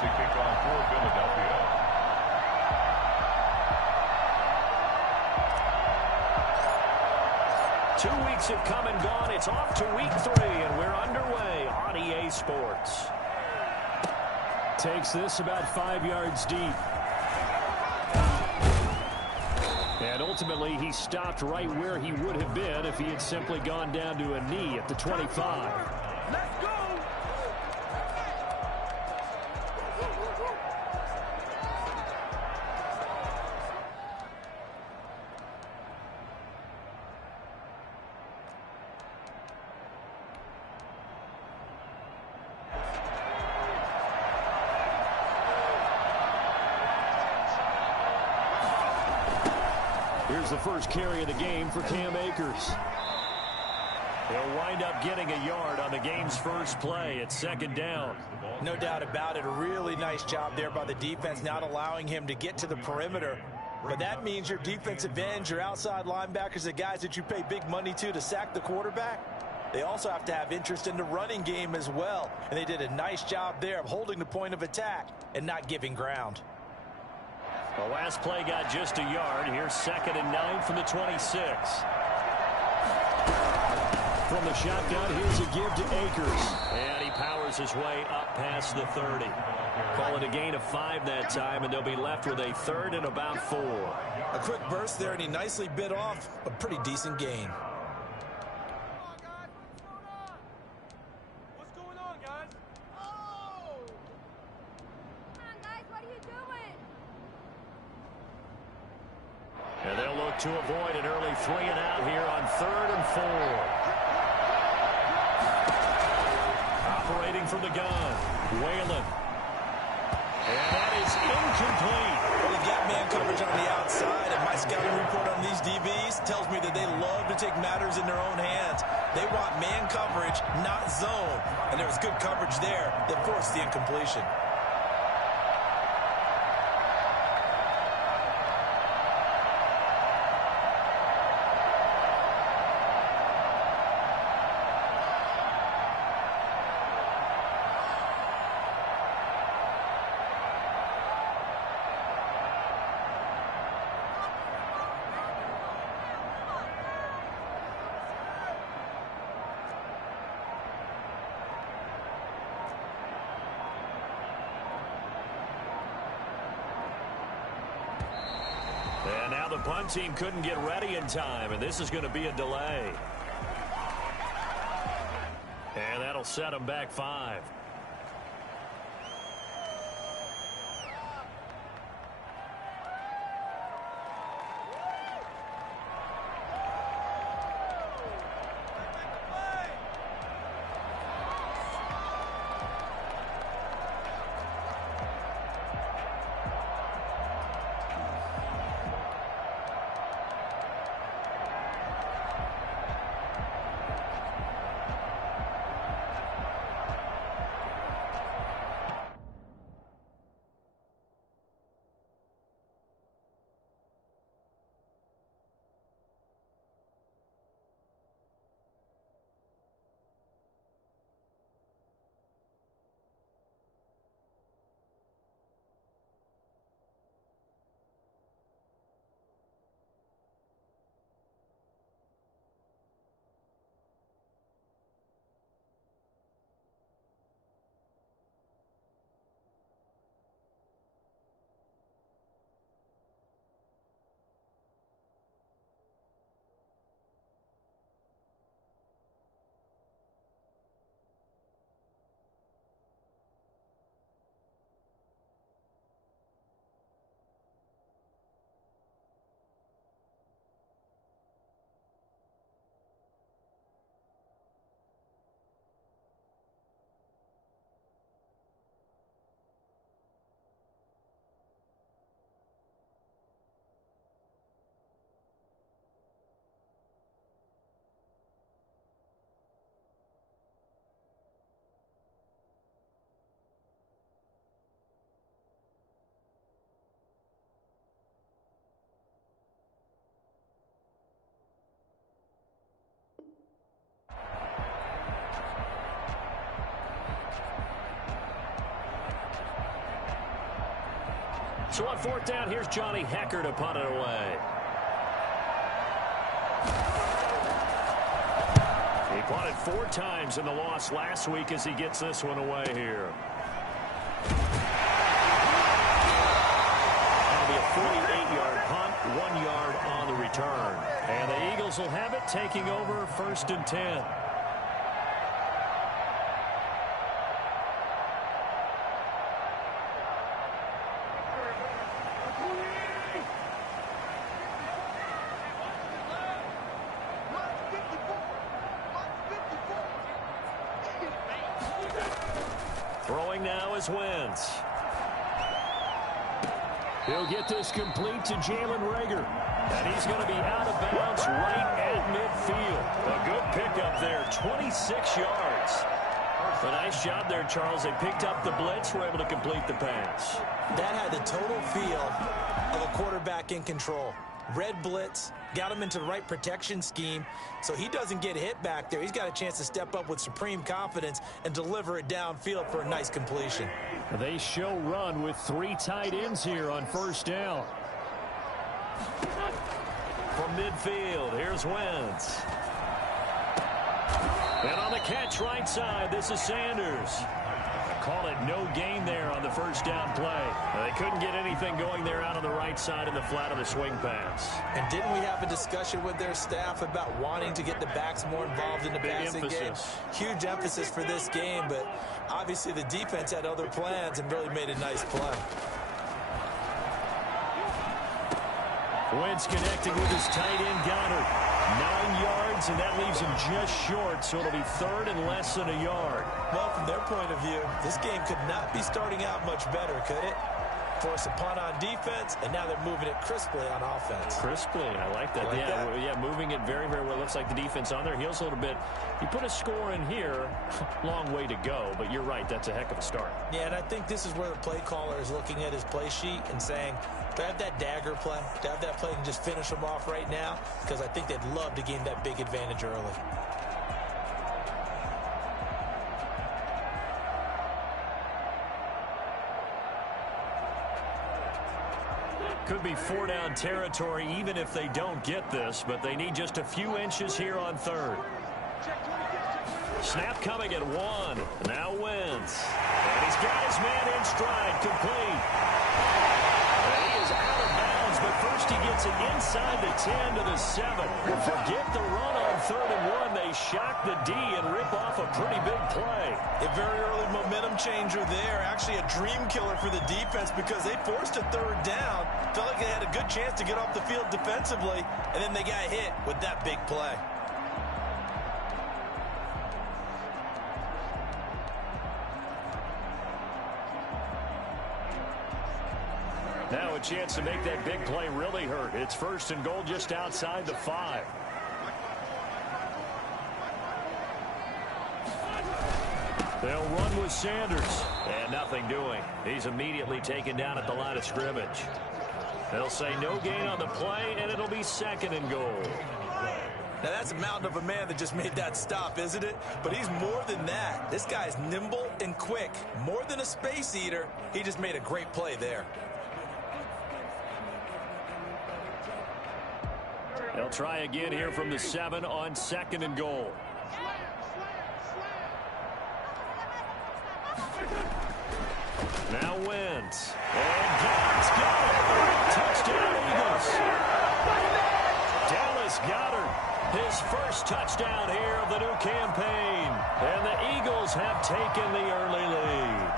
to kick off for Philadelphia. Two weeks have come and gone. It's off to week 3, and we're underway on EA Sports. Takes this about 5 yards deep. And ultimately, he stopped right where he would have been if he had simply gone down to a knee at the 25. Let's go! Here's the first carry of the game for Cam Akers. He'll wind up getting a yard on the game's first play. It's second down. No doubt about it. A really nice job there by the defense, not allowing him to get to the perimeter. But that means your defensive ends, your outside linebackers, the guys that you pay big money to sack the quarterback, they also have to have interest in the running game as well. And they did a nice job there of holding the point of attack and not giving ground. The last play got just a yard. Here's 2nd and 9 from the 26. From the shotgun, here's a give to Akers. And he powers his way up past the 30. Call it a gain of 5 that time, and they'll be left with a 3rd and about 4. A quick burst there, and he nicely bit off a pretty decent gain. And they'll look to avoid an early 3 and out here on 3rd and 4. Operating from the gun, Whalen. And that is incomplete. Well, they've got man coverage on the outside, and my scouting report on these DBs tells me that they love to take matters in their own hands. They want man coverage, not zone. And there was good coverage there that forced the incompletion. And now the punt team couldn't get ready in time, and this is going to be a delay. And that'll set them back 5. So on fourth down, here's Johnny Hecker to punt it away. He punted 4 times in the loss last week as he gets this one away here. That'll be a 48-yard punt, 1 yard on the return. And the Eagles will have it, taking over 1st and 10. Throwing now is Wentz. He'll get this complete to Jalen Reagor. And he's going to be out of bounds right at midfield. A good pickup there, 26 yards. A nice job there, Charles. They picked up the blitz, were able to complete the pass. That had the total feel of a quarterback in control. Red blitz, got him into the right protection scheme, so he doesn't get hit back there. He's got a chance to step up with supreme confidence and deliver it downfield for a nice completion. They show run with 3 tight ends here on 1st down. From midfield, here's Wentz. And on the catch right side, this is Sanders. Call it no gain there on the 1st down play. They couldn't get anything going there out on the right side in the flat of the swing pass. And didn't we have a discussion with their staff about wanting to get the backs more involved in the passing game? Huge emphasis for this game, but obviously the defense had other plans and really made a nice play. Wentz connecting with his tight end Goddard. 9 yards, and that leaves him just short, so it'll be 3rd and less than a yard. Well, from their point of view, this game could not be starting out much better, could it? Force a punt on defense, and now they're moving it crisply on offense. Crisply, I like that. Yeah, moving it very, very well. Looks like the defense on their heels a little bit. You put a score in here, long way to go, but you're right, that's a heck of a start. Yeah, and I think this is where the play caller is looking at his play sheet and saying, do I have that dagger play? Do I have that play and just finish them off right now? Because I think they'd love to gain that big advantage early. Could be 4-down territory even if they don't get this, but they need just a few inches here on 3rd. Snap coming at 1. Now Wentz. And he's got his man in stride, complete. And he is out of bounds, but first he gets it inside the 10 to the 7. Forget the run on 3rd and 1. They shock the D and rip off a pretty big play. A very early momentum changer there. Actually a dream killer for the defense because they forced a 3rd down. Felt like they had a good chance to get off the field defensively, and then they got hit with that big play. Now a chance to make that big play really hurt. It's 1st and goal just outside the 5. They'll run with Sanders. And nothing doing. He's immediately taken down at the line of scrimmage. They'll say no gain on the play, and it'll be 2nd and goal. Now that's a mountain of a man that just made that stop, isn't it? But he's more than that. This guy's nimble and quick. More than a space eater. He just made a great play there. They'll try again here from the 7 on 2nd and goal. Now Wentz. And Goddard's got it. Touchdown Eagles. Dallas Goedert, his first touchdown here of the new campaign. And the Eagles have taken the early lead.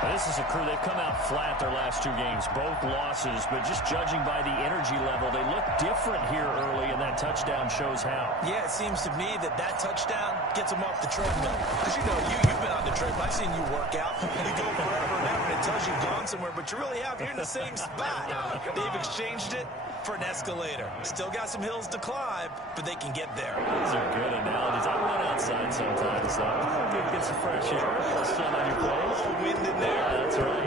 Now, this is a crew, they've come out flat their last 2 games, both losses, but just judging by the energy level, they look different here early, and that touchdown shows how. Yeah, it seems to me that touchdown gets them off the treadmill. Because, you know, you've been on the treadmill. I've seen you work out. You go forever and ever, and it tells you've gone somewhere, but you really have. You're in the same spot. They've exchanged it for an escalator. Still got some hills to climb, but they can get there. These are good analogies. I run outside sometimes, so get some fresh air, a little sun on your face. Wind in there. Yeah, that's right.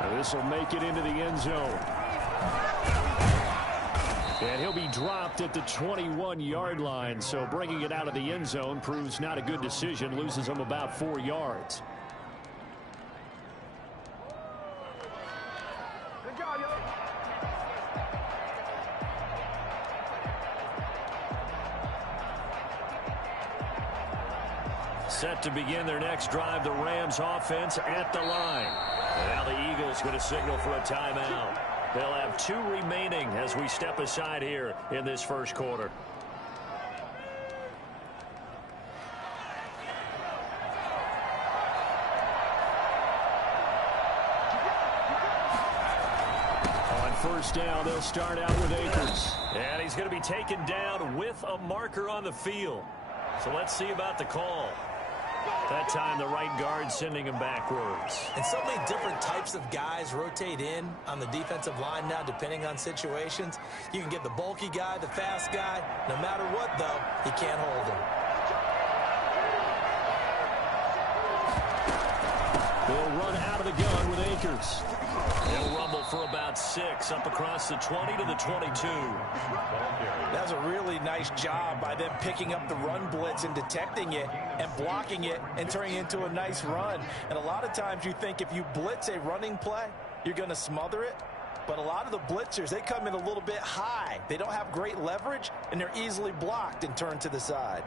Now this will make it into the end zone. And he'll be dropped at the 21-yard line, so bringing it out of the end zone proves not a good decision, loses him about 4 yards. Set to begin their next drive, the Rams offense at the line. And now the Eagles going to signal for a timeout. They'll have 2 remaining as we step aside here in this first quarter. On first down, they'll start out with Akers. And he's going to be taken down with a marker on the field. So let's see about the call. That time, the right guard sending him backwards. And so many different types of guys rotate in on the defensive line now, depending on situations. You can get the bulky guy, the fast guy. No matter what, though, he can't hold him. They'll run out of the gun with Akers. They'll rumble for about 6 up across the 20 to the 22. That's a really nice job by them picking up the run blitz and detecting it and blocking it and turning it into a nice run. And a lot of times you think if you blitz a running play, you're going to smother it. But a lot of the blitzers, they come in a little bit high. They don't have great leverage, and they're easily blocked and turned to the side.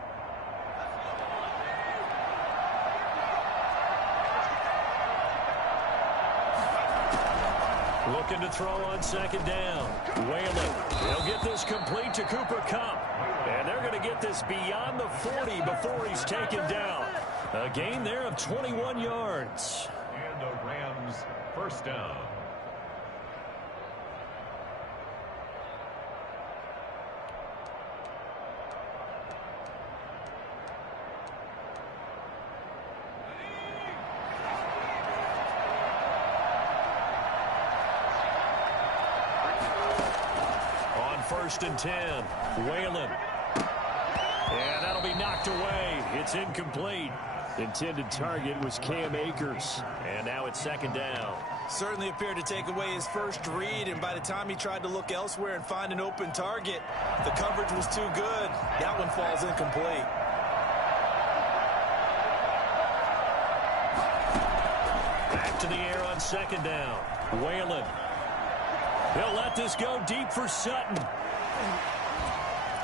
Looking to throw on second down. Whalen. He'll get this complete to Cooper Kupp. And they're going to get this beyond the 40 before he's taken down. A gain there of 21 yards. And the Rams first down. First and 10. Whalen. And that'll be knocked away. It's incomplete. Intended target was Cam Akers. And now it's second down. Certainly appeared to take away his first read, and by the time he tried to look elsewhere and find an open target, the coverage was too good. That one falls incomplete. Back to the air on second down. Whalen. He'll let this go deep for Sutton.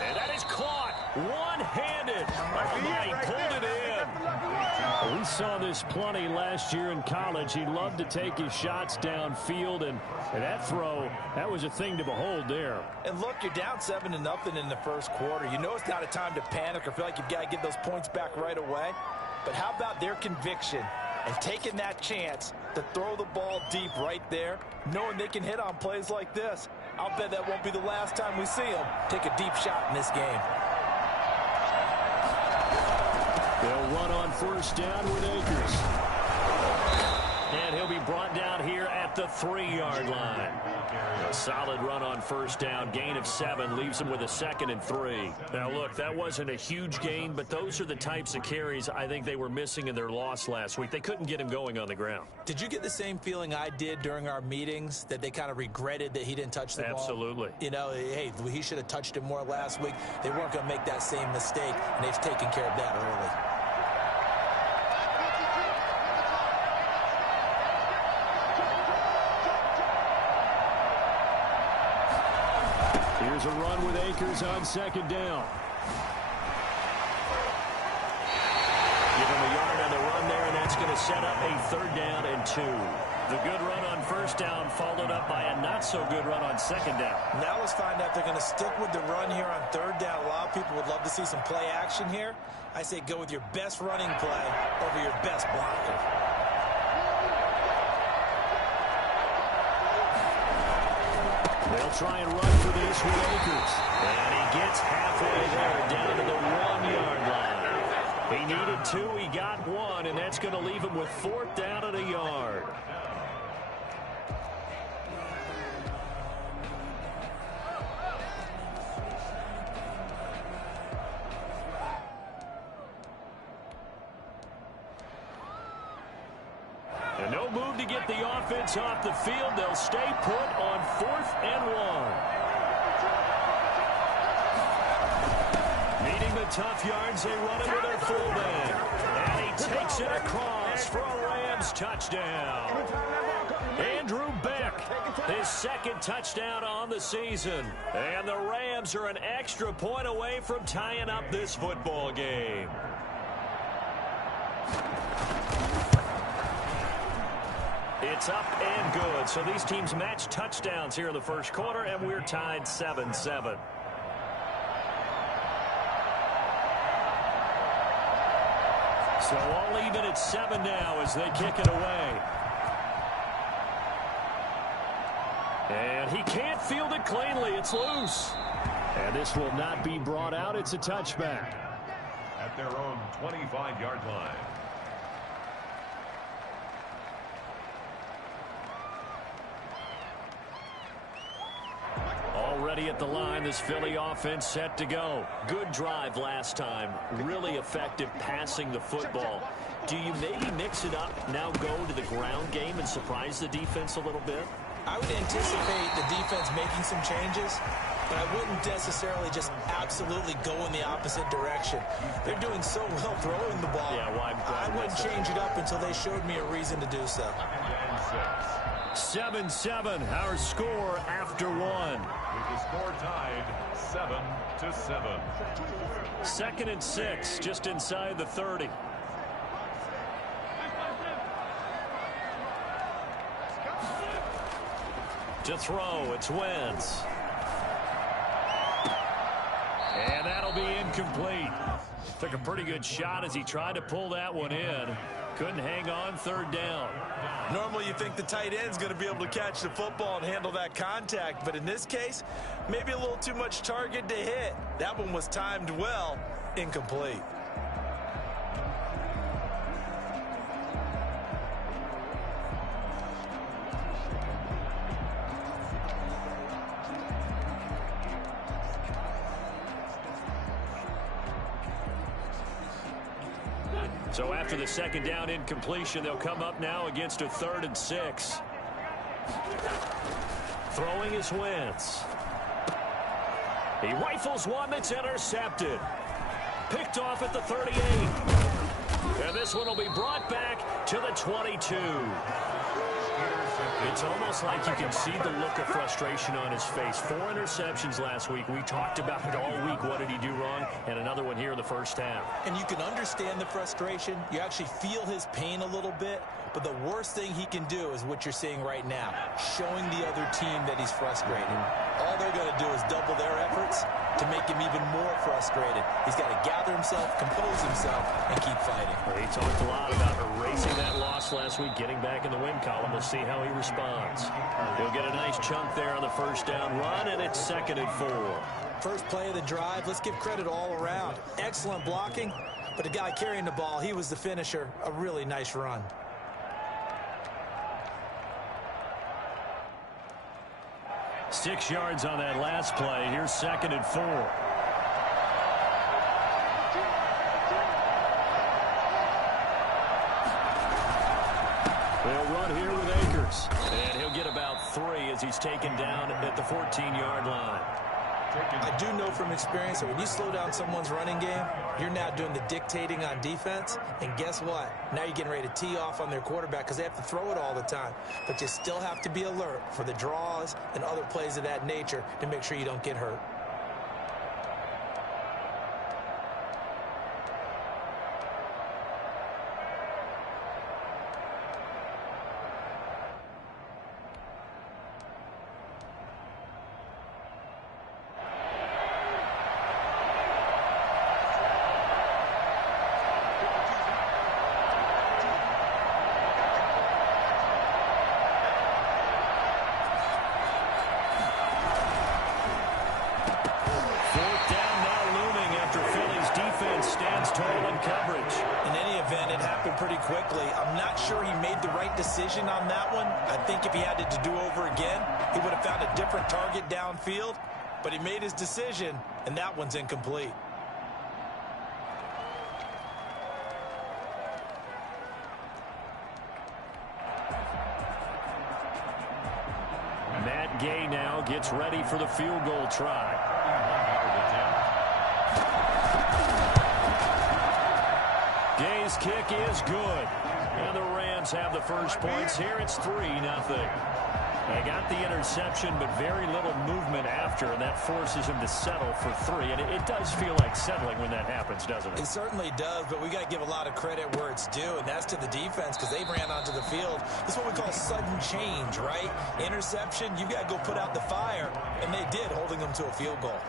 And that is caught one-handed. Mike pulled it in. We saw this plenty last year in college. He loved to take his shots downfield, and that throw, that was a thing to behold there. And look, you're down 7-0 in the first quarter. You know it's not a time to panic or feel like you've got to get those points back right away. But how about their conviction and taking that chance to throw the ball deep right there, knowing they can hit on plays like this? I'll bet that won't be the last time we see them take a deep shot in this game. They'll run on first down with Akers. And he'll be brought down here at the 3-yard line. A solid run on first down. Gain of 7 leaves him with a 2nd and 3. Now, look, that wasn't a huge gain, but those are the types of carries I think they were missing in their loss last week. They couldn't get him going on the ground. Did you get the same feeling I did during our meetings, that they kind of regretted that he didn't touch the ball? Absolutely. You know, hey, he should have touched it more last week. They weren't going to make that same mistake, and they've taken care of that early. Here's a run with Akers on second down. Give him a yard on the run there, and that's going to set up a 3rd down and 2. The good run on first down followed up by a not-so-good run on second down. Now let's find out if they're going to stick with the run here on 3rd down. A lot of people would love to see some play action here. I say go with your best running play over your best blocker. They'll try and run for this with Akers. And he gets halfway there, down to the 1-yard line. He needed 2, he got 1, and that's going to leave him with 4th down and a yard. And no move to get the offense off the field. They'll stay put on 4th and 1. Needing the tough yards, they run it with their fullback. And he takes it across for a Rams touchdown. Andrew Beck, his 2nd touchdown on the season. And the Rams are an extra point away from tying up this football game. It's up and good. So these teams match touchdowns here in the first quarter, and we're tied 7-7. So all even at 7 now as they kick it away. And he can't field it cleanly. It's loose. And this will not be brought out. It's a touchback. At their own 25-yard line. Already at the line, this Philly offense set to go. Good drive last time. Really effective passing the football. Do you maybe mix it up, now go to the ground game and surprise the defense a little bit? I would anticipate the defense making some changes, but I wouldn't necessarily just absolutely go in the opposite direction. They're doing so well throwing the ball. Yeah, why I wouldn't change it up until they showed me a reason to do so. 7-7, our score after one. With the score tied 7-7. 2nd and 6, just inside the 30. To throw, it's Wentz. And that'll be incomplete. Took a pretty good shot as he tried to pull that one in. Couldn't hang on, 3rd down. Normally you think the tight end's going to be able to catch the football and handle that contact, but in this case, maybe a little too much target to hit. That one was timed well, incomplete. So after the 2nd down incompletion, they'll come up now against a 3rd and 6. Throwing is Wentz. He rifles one that's intercepted. Picked off at the 38. And this one will be brought back to the 22. It's almost like you can see the look of frustration on his face. 4 interceptions last week. We talked about it all week. What did he do wrong? And another one here in the first half. And you can understand the frustration. You actually feel his pain a little bit. But the worst thing he can do is what you're seeing right now, showing the other team that he's frustrated. All they're going to do is double their efforts to make him even more frustrated. He's got to gather himself, compose himself, and keep fighting. Well, he talked a lot about erasing that loss last week, getting back in the win column. We'll see how he responds. He'll get a nice chunk there on the 1st down run, and it's 2nd and 4. First play of the drive, let's give credit all around. Excellent blocking, but the guy carrying the ball, he was the finisher. A really nice run. Six yards on that last play. Here's 2nd and 4. They'll run here with Akers. And he'll get about 3 as he's taken down at the 14-yard line. I do know from experience that when you slow down someone's running game, you're now doing the dictating on defense. And guess what? Now you're getting ready to tee off on their quarterback because they have to throw it all the time. But you still have to be alert for the draws and other plays of that nature to make sure you don't get hurt. Decision on that one. I think if he had it to do over again, he would have found a different target downfield, but he made his decision, and that one's incomplete. Matt Gay now gets ready for the field goal try. Gay's kick is good. And the Rams have the first points here. It's 3-0. They got the interception, but very little movement after, and that forces him to settle for 3. And it does feel like settling when that happens, doesn't it? It certainly does, but we got to give a lot of credit where it's due, and that's to the defense because they ran onto the field. This is what we call sudden change, right? Interception, you got to go put out the fire, and they did, holding them to a field goal.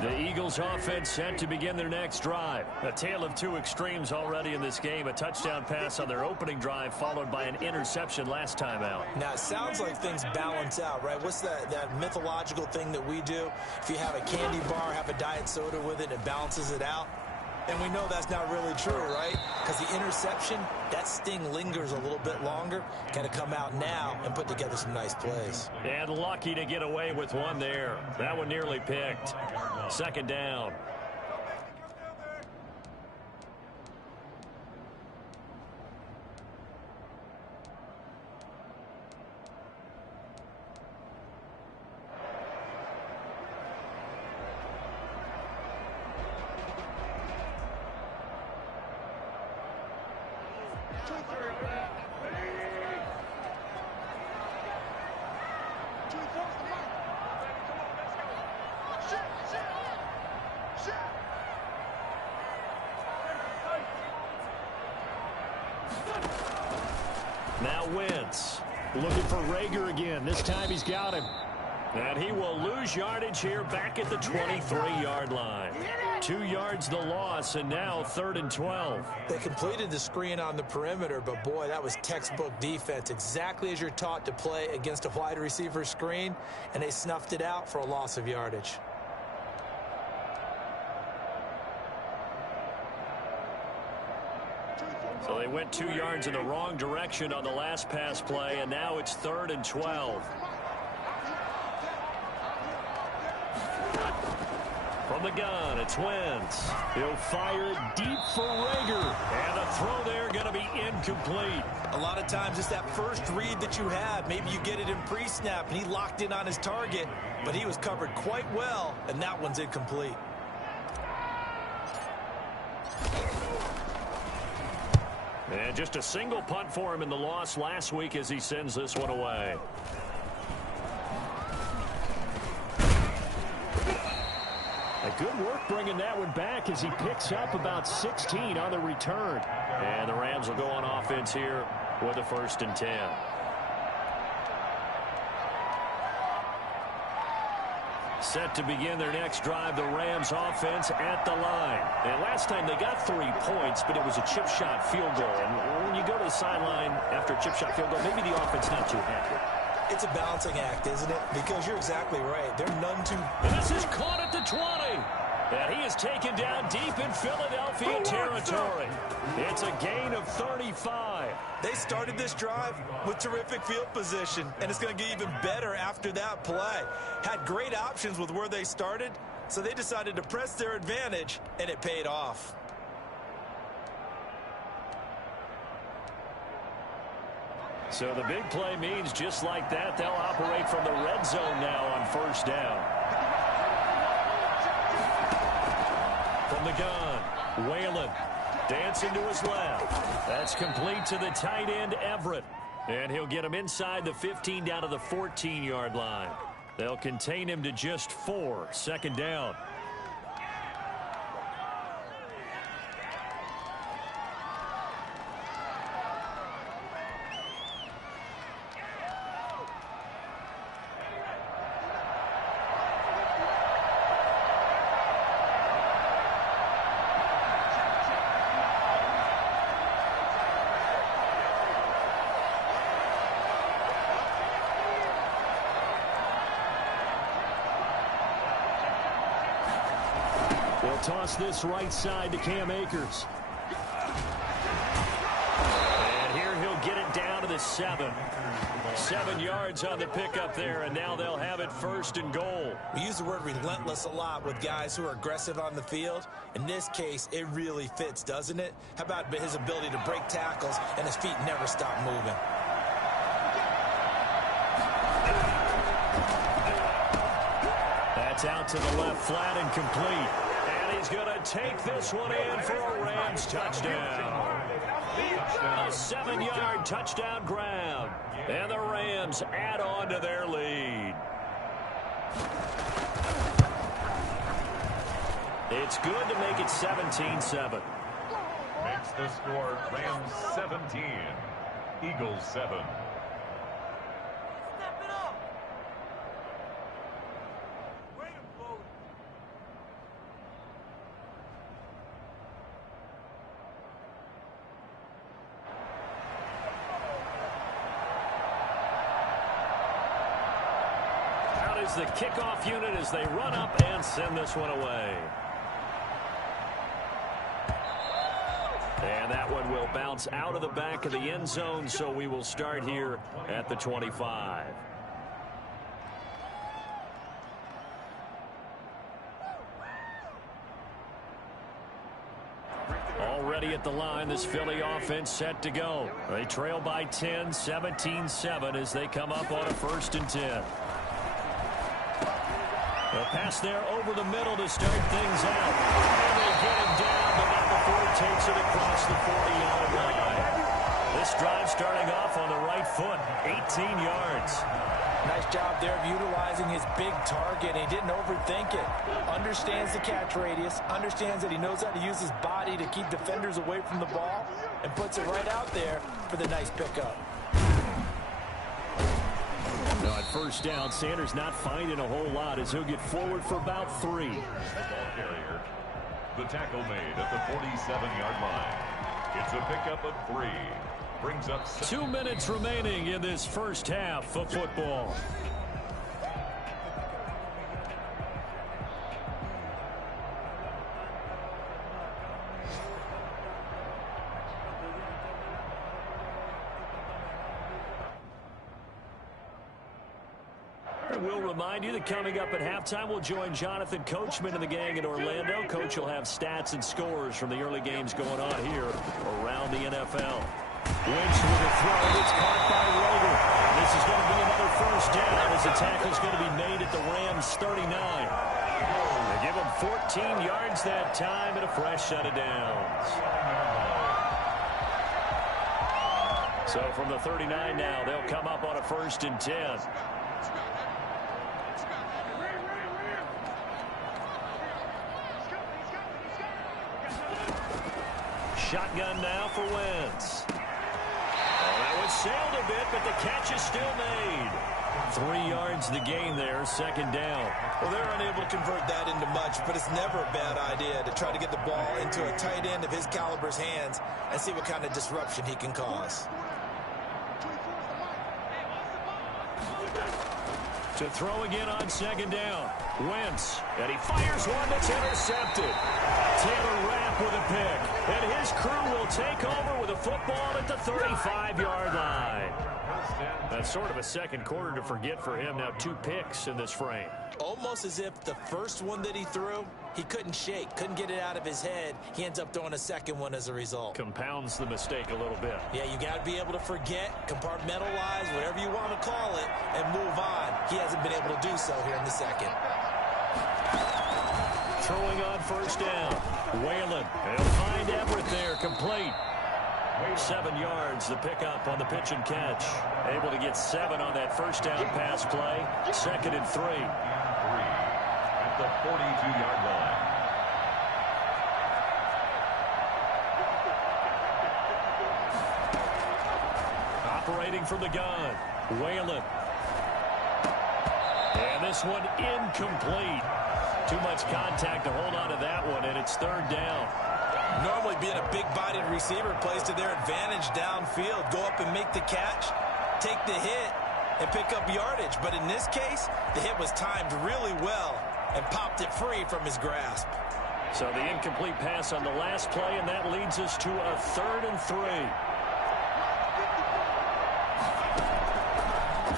The Eagles offense set to begin their next drive. A tale of two extremes already in this game. A touchdown pass on their opening drive followed by an interception last time out. Now, it sounds like things balance out, right? What's that mythological thing that we do? If you have a candy bar, have a diet soda with it, it balances it out. And we know that's not really true, right? Because the interception, that sting lingers a little bit longer. Got to come out now and put together some nice plays. And lucky to get away with one there. That one nearly picked. Second down. Now Wentz looking for Rager again. This time he's got him. And he will lose yardage here back at the 23-yard line. 2 yards the loss, and now 3rd and 12. They completed the screen on the perimeter, but boy, that was textbook defense. Exactly as you're taught to play against a wide receiver screen, and they snuffed it out for a loss of yardage. So they went 2 yards in the wrong direction on the last pass play, and now it's 3rd and 12. From the gun, it's Wentz. He'll fire deep for Rager. And the throw there going to be incomplete. A lot of times it's that first read that you have. Maybe you get it in pre-snap, and he locked in on his target, but he was covered quite well, and that one's incomplete. And just a single punt for him in the loss last week as he sends this one away. A good work bringing that one back as he picks up about 16 on the return. And the Rams will go on offense here with a 1st and 10. Set to begin their next drive, the Rams offense at the line. And last time they got 3 points, but it was a chip shot field goal. And when you go to the sideline after a chip shot field goal, maybe the offense not too happy. It's a balancing act, isn't it? Because you're exactly right. They're none too... And this is caught at the 20. And he is taken down deep in Philadelphia territory. It's a gain of 35. They started this drive with terrific field position, and it's going to get even better after that play. Had great options with where they started, so they decided to press their advantage, and it paid off. So the big play means just like that, they'll operate from the red zone now on 1st down. From the gun, Whalen dancing to his left. That's complete to the tight end, Everett. And he'll get him inside the 15 down to the 14-yard line. They'll contain him to just 4, 2nd down. They'll toss this right side to Cam Akers. And here he'll get it down to the 7. 7 yards on the pickup there, and now they'll have it 1st and goal. We use the word relentless a lot with guys who are aggressive on the field. In this case, it really fits, doesn't it? How about his ability to break tackles and his feet never stop moving? That's out to the left, flat and complete. And And he's going to take this one in for a Rams touchdown. A 7-yard touchdown grab. And the Rams add on to their lead. It's good to make it 17-7. Makes the score Rams 17, Eagles 7. Out is the kickoff unit as they run up and send this one away. And that one will bounce out of the back of the end zone, so we will start here at the 25. Already at the line, this Philly offense set to go. They trail by 10, 17-7 as they come up on a 1st and 10. A pass there over the middle to start things out. And they get him down, but not before he takes it across the 40-yard line. This drive starting off on the right foot, 18 yards. Nice job there of utilizing his big target. He didn't overthink it. Understands the catch radius, understands that he knows how to use his body to keep defenders away from the ball, and puts it right out there for the nice pickup. Now at 1st down, Sanders not finding a whole lot as he'll get forward for about 3. Ball carrier. The tackle made at the 47-yard line. It's a pickup of 3. Brings up 2 minutes remaining in this first half of football. We'll remind you that coming up at halftime, we'll join Jonathan Coachman and the gang in Orlando. Coach will have stats and scores from the early games going on here around the NFL. Wentz with a throw. It's caught by Roger. This is going to be another 1st down as the tackle's going to be made at the Rams 39. They give him 14 yards that time and a fresh set of downs. So from the 39 now, they'll come up on a 1st and 10. Shotgun now for Wentz. Oh, that was sailed a bit, but the catch is still made. 3 yards the gain there, 2nd down. Well, they're unable to convert that into much, but it's never a bad idea to try to get the ball into a tight end of his caliber's hands and see what kind of disruption he can cause. To throw again on 2nd down. Wentz, and he fires one that's intercepted. Taylor Rapp with a pick, and his crew will take over with a football at the 35-yard line. That's sort of a 2nd quarter to forget for him. Now 2 picks in this frame. Almost as if the first one that he threw, he couldn't shake, couldn't get it out of his head. He ends up throwing a 2nd one as a result. Compounds the mistake a little bit. Yeah, you got to be able to forget, compartmentalize, whatever you want to call it, and move on. He hasn't been able to do so here in the 2nd. Throwing on 1st down. Whalen. He'll find Everett there, complete. 7 yards, the pickup on the pitch and catch. Able to get 7 on that 1st down pass play. 2nd and 3. At the 42-yard line. Operating from the gun. Whalen. And this one incomplete. Too much contact to hold on to that one, and it's 3rd down. Normally being a big-bodied receiver plays to their advantage downfield. Go up and make the catch, take the hit, and pick up yardage. But in this case, the hit was timed really well and popped it free from his grasp. So the incomplete pass on the last play, and that leads us to a 3rd and 3.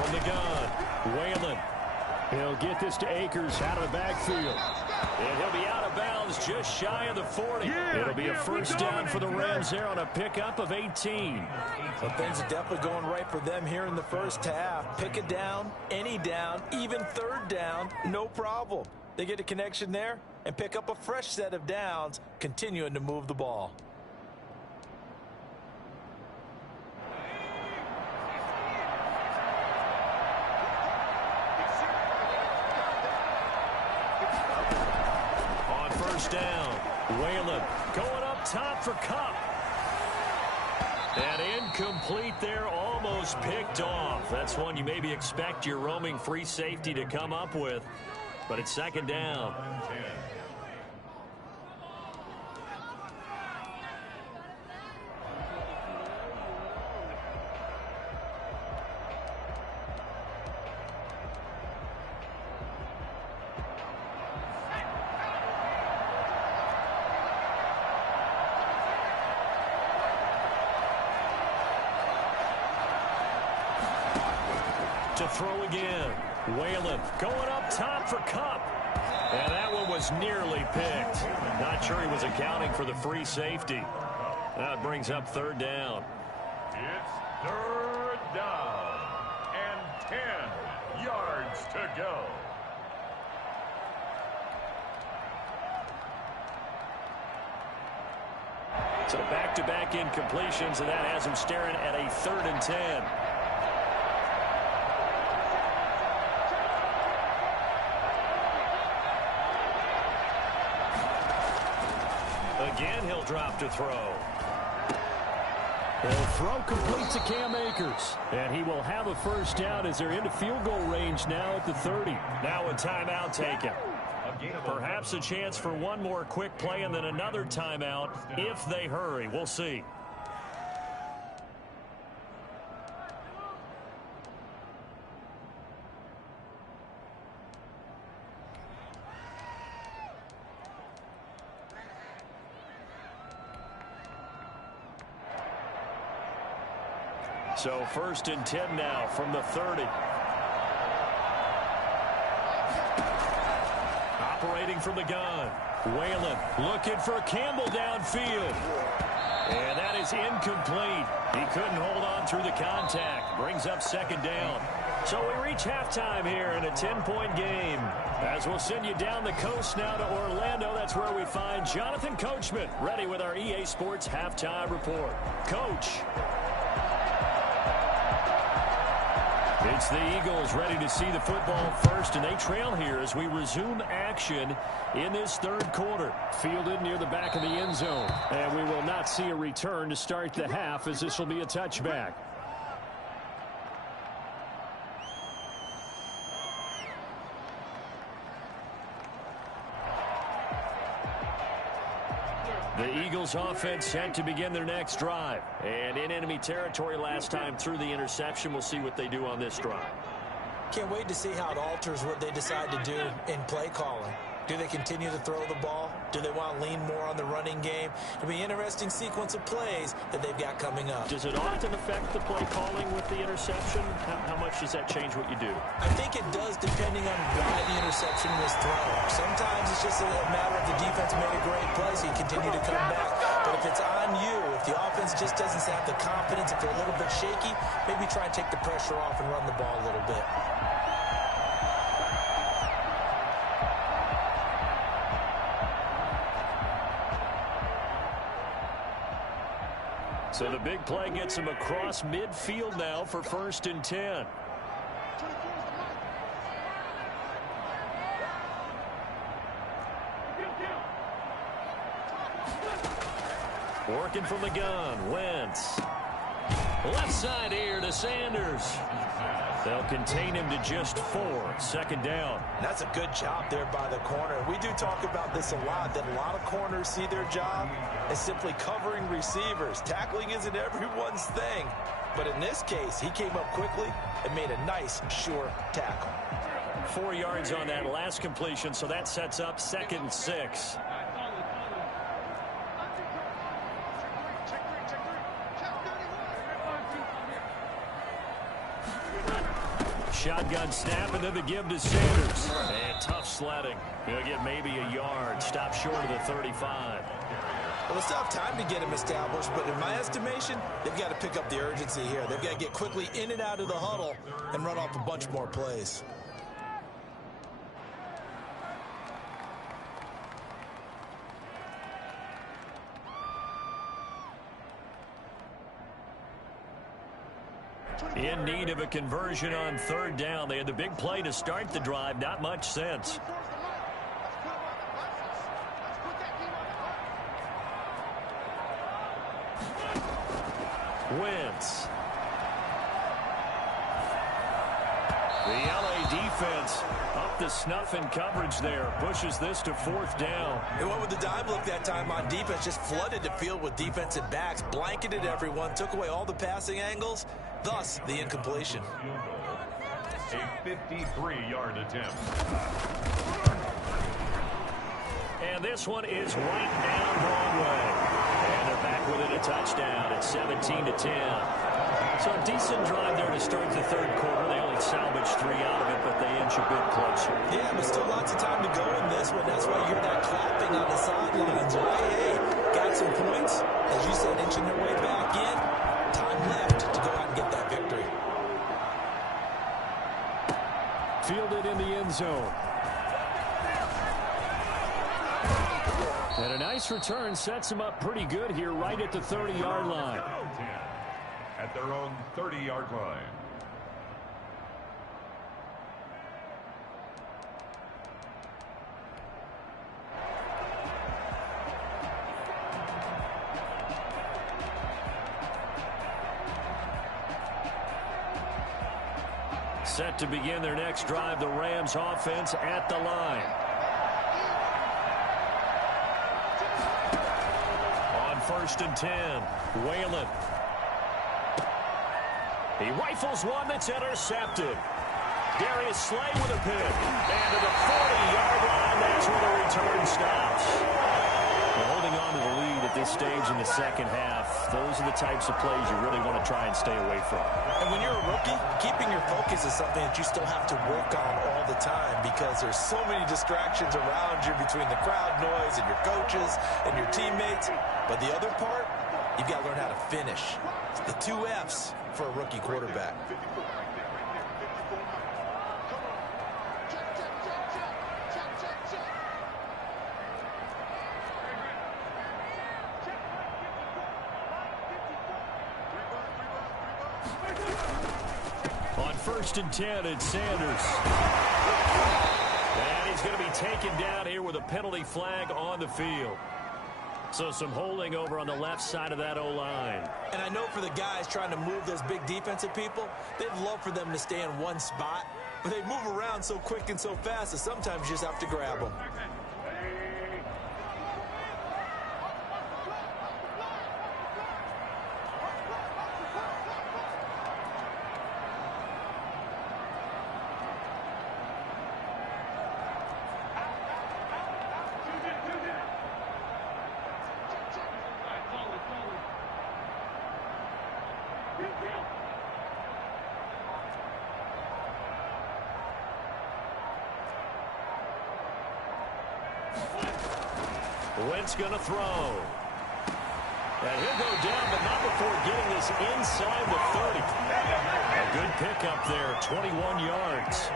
From the gun, Whalen. He'll get this to Akers out of the backfield. And he'll be out of bounds just shy of the 40. It'll be a 1st down for the Rams there on a pickup of 18. So things are definitely going right for them here in the 1st half. Pick a down, any down, even 3rd down, no problem. They get a connection there, and pick up a fresh set of downs, continuing to move the ball. On first down, Whalen going up top for Kupp. And incomplete there, almost picked off. That's one you maybe expect your roaming free safety to come up with. But it's second down. To throw again. Whalen going up top for Kupp. And that one was nearly picked. Not sure he was accounting for the free safety. That brings up third down. It's third down and 10 yards to go. So back-to-back incompletions, and that has him staring at a 3rd and 10. Again, he'll drop to throw. The throw complete to Cam Akers. And he will have a first down as they're into field goal range now at the 30. Now a timeout taken. Perhaps a chance for one more quick play and then another timeout if they hurry. We'll see. So 1st and 10 now from the 30. Operating from the gun. Whalen looking for Campbell downfield. And that is incomplete. He couldn't hold on through the contact. Brings up second down. So we reach halftime here in a 10-point game. As we'll send you down the coast now to Orlando, that's where we find Jonathan Coachman, ready with our EA Sports halftime report. Coach. It's the Eagles ready to see the football first, and they trail here as we resume action in this 3rd quarter. Fielded near the back of the end zone, and we will not see a return to start the half as this will be a touchback. The Eagles offense set to begin their next drive. And in enemy territory last time through the interception. We'll see what they do on this drive. Can't wait to see how it alters what they decide to do in play calling. Do they continue to throw the ball? Do they want to lean more on the running game? It'll be an interesting sequence of plays that they've got coming up. Does it often affect the play calling with the interception? How much does that change what you do? I think it does depending on why the interception was thrown. Sometimes it's just a matter of the defense made a great play, so you continue to come back. But if it's on you, if the offense just doesn't have the confidence, if they're a little bit shaky, maybe try and take the pressure off and run the ball a little bit. So the big play gets him across midfield now for 1st and 10. Working from the gun, Wentz. Left side here to Sanders. They'll contain him to just 4. Second down. That's a good job there by the corner. We do talk about this a lot, that a lot of corners see their job as simply covering receivers. Tackling isn't everyone's thing. But in this case, he came up quickly and made a nice, sure tackle. 4 yards on that last completion, so that sets up 2nd and 6. Shotgun snap, and then the give to Sanders. And tough sledding. He'll get maybe a yard. Stop short of the 35. Well, it's tough time to get him established, but in my estimation, they've got to pick up the urgency here. They've got to get quickly in and out of the huddle and run off a bunch more plays. In need of a conversion on third down. They had the big play to start the drive. Not much sense. Wentz. The LA defense up to snuff in coverage there. Pushes this to fourth down. And what would the dime look that time on defense? Just flooded the field with defensive backs, blanketed everyone, took away all the passing angles, thus the incompletion. A 53-yard attempt. And this one is right down Broadway. And they're back within a touchdown at 17-10. So a decent drive there to start the third quarter. They only salvaged 3 out of it, but they inch a bit closer. Yeah, but still lots of time to go in this one. That's why you hear that clapping on the sidelines, right? Hey, got some points. As you said, inching their way back in. Time left to go out and get that victory. Fielded in the end zone. And a nice return sets them up pretty good here right at the 30-yard line. At their own 30-yard line. Set to begin their next drive, the Rams offense at the line. On 1st and 10, Whalen. He rifles one that's intercepted. Darius Slay with a pick. And to the 40-yard line, that's where the return stops. Well, holding on to the lead at this stage in the second half, those are the types of plays you really want to try and stay away from. And when you're a rookie, keeping your focus is something that you still have to work on all the time because there's so many distractions around you between the crowd noise and your coaches and your teammates. But the other part, you've got to learn how to finish. It's the 2 F's for a rookie quarterback. On 1st and 10, it's Sanders. And he's going to be taken down here with a penalty flag on the field. So some holding over on the left side of that O-line. And I know for the guys trying to move those big defensive people, they'd love for them to stay in one spot. But they move around so quick and so fast that sometimes you just have to grab them. Wentz going to throw. And he'll go down, but not before getting this inside the 30. A good pickup there, 21 yards.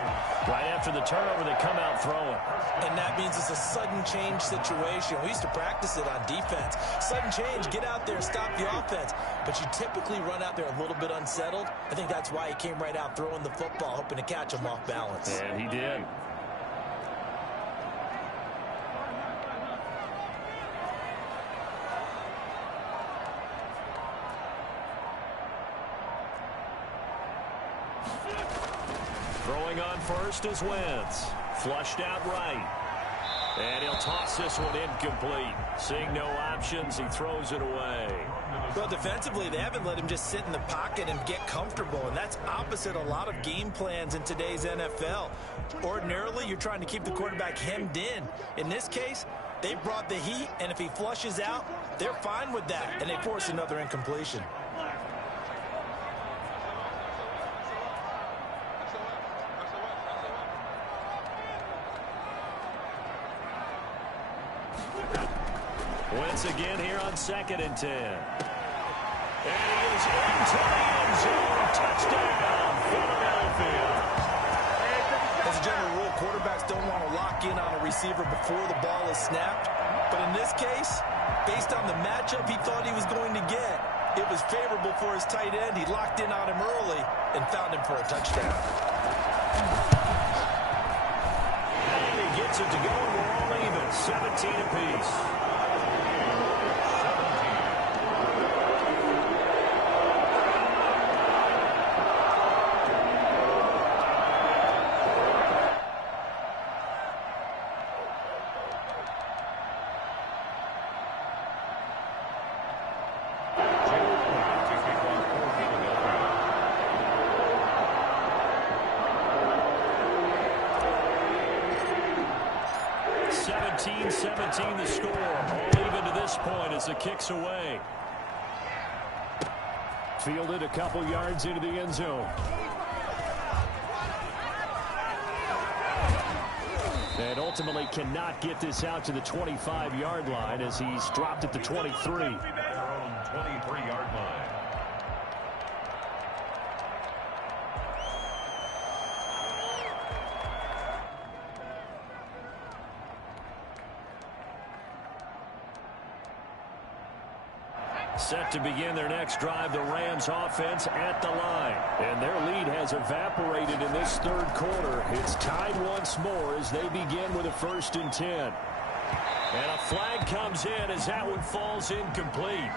Right after the turnover, they come out throwing. And that means it's a sudden change situation. We used to practice it on defense. Sudden change, get out there, stop the offense. But you typically run out there a little bit unsettled. I think that's why he came right out throwing the football, hoping to catch him off balance. And he did. Throwing on first is Wentz. Flushed out right. And he'll toss this one incomplete. Seeing no options, he throws it away. Well, defensively, they haven't let him just sit in the pocket and get comfortable, and that's opposite a lot of game plans in today's NFL. Ordinarily, you're trying to keep the quarterback hemmed in. In this case, they brought the heat, and if he flushes out, they're fine with that, and they force another incompletion. Wentz again here on 2nd and 10. And he is into the end zone. Touchdown, Philadelphia. As a general rule, quarterbacks don't want to lock in on a receiver before the ball is snapped. But in this case, based on the matchup he thought he was going to get, It was favorable for his tight end. He locked in on him early and found him for a touchdown. And he gets it to go. We're all even. 17 apiece. 17 the score. All even to this point as the kick's away. Fielded a couple yards into the end zone. And ultimately cannot get this out to the 25-yard line as he's dropped at the 23. Their own 23-yard line. Set to begin their next drive, the Rams offense at the line. And their lead has evaporated in this third quarter. It's tied once more as they begin with a 1st and 10. And a flag comes in as that one falls incomplete.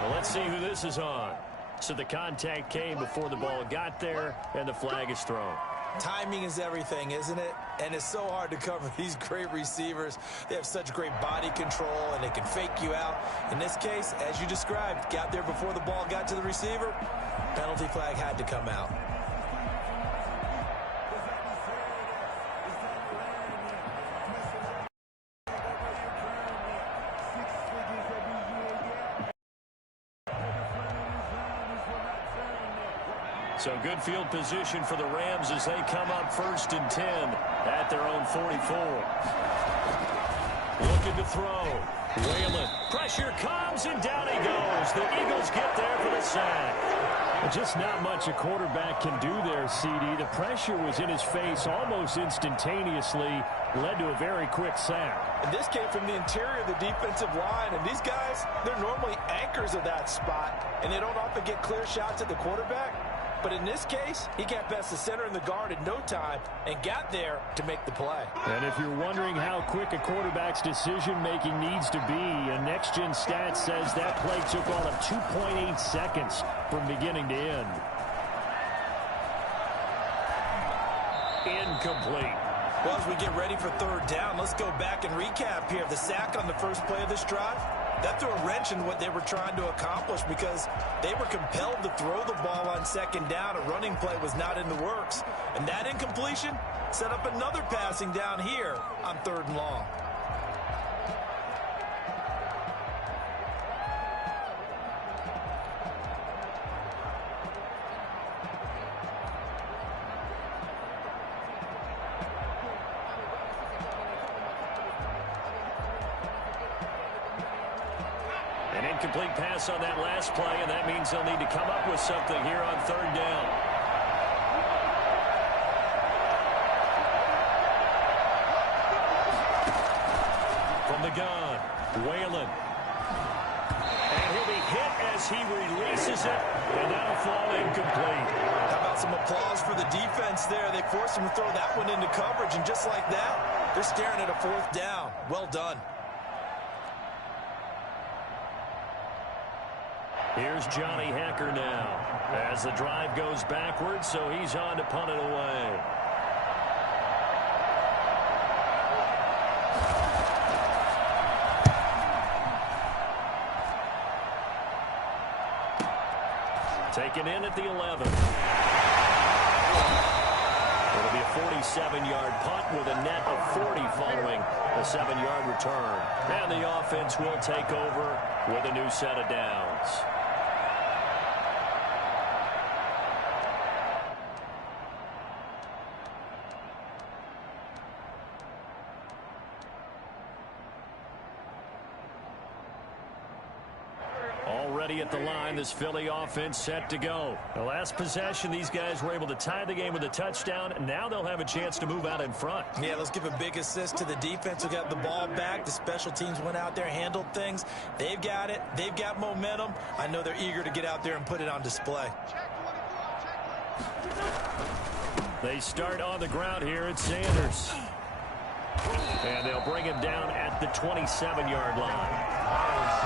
Well, let's see who this is on. So the contact came before the ball got there, and the flag is thrown. Timing is everything, isn't it? And it's so hard to cover these great receivers. They have such great body control, and they can fake you out. In this case, as you described, got there before the ball got to the receiver. Penalty flag had to come out. So good field position for the Rams as they come up 1st and 10 at their own 44. Looking to throw. Whalen. Pressure comes and down he goes. The Eagles get there for the sack. Just not much a quarterback can do there, CD. The pressure was in his face almost instantaneously. Led to a very quick sack. And this came from the interior of the defensive line. And these guys, they're normally anchors of that spot. And they don't often get clear shots at the quarterback. But in this case, he got past the center and the guard in no time and got there to make the play. And if you're wondering how quick a quarterback's decision-making needs to be, a next-gen stat says that play took all of 2.8 seconds from beginning to end. Incomplete. Well, as we get ready for 3rd down, let's go back and recap here. The sack on the first play of this drive, that threw a wrench in what they were trying to accomplish because they were compelled to throw the ball on 2nd down. A running play was not in the works. And that incompletion set up another passing down here on 3rd and long. Incomplete pass on that last play, and that means they'll need to come up with something here on 3rd down. From the gun, Whalen. And he'll be hit as he releases it, and that'll fall incomplete. How about some applause for the defense there? They forced him to throw that one into coverage, and just like that, they're staring at a 4th down. Well done. Here's Johnny Hecker now as the drive goes backwards, so he's on to punt it away. Taken in at the 11. It'll be a 47-yard punt with a net of 40 following a 7-yard return. And the offense will take over with a new set of downs. ready at the line. This Philly offense set to go. The last possession, these guys were able to tie the game with a touchdown. Now they'll have a chance to move out in front. Yeah, let's give a big assist to the defense who got the ball back. The special teams went out there, handled things. They've got it. They've got momentum. I know they're eager to get out there and put it on display. They start on the ground here at Sanders. And they'll bring him down at the 27-yard line.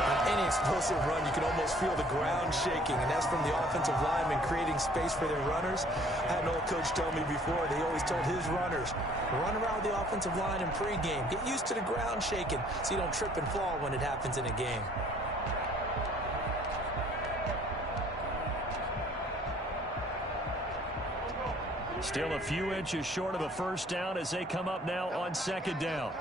On any explosive run, you can almost feel the ground shaking, and that's from the offensive linemen creating space for their runners. I had an old coach tell me before, they always told his runners, run around the offensive line in pregame. Get used to the ground shaking so you don't trip and fall when it happens in a game. Still a few inches short of a first down as they come up now on second down.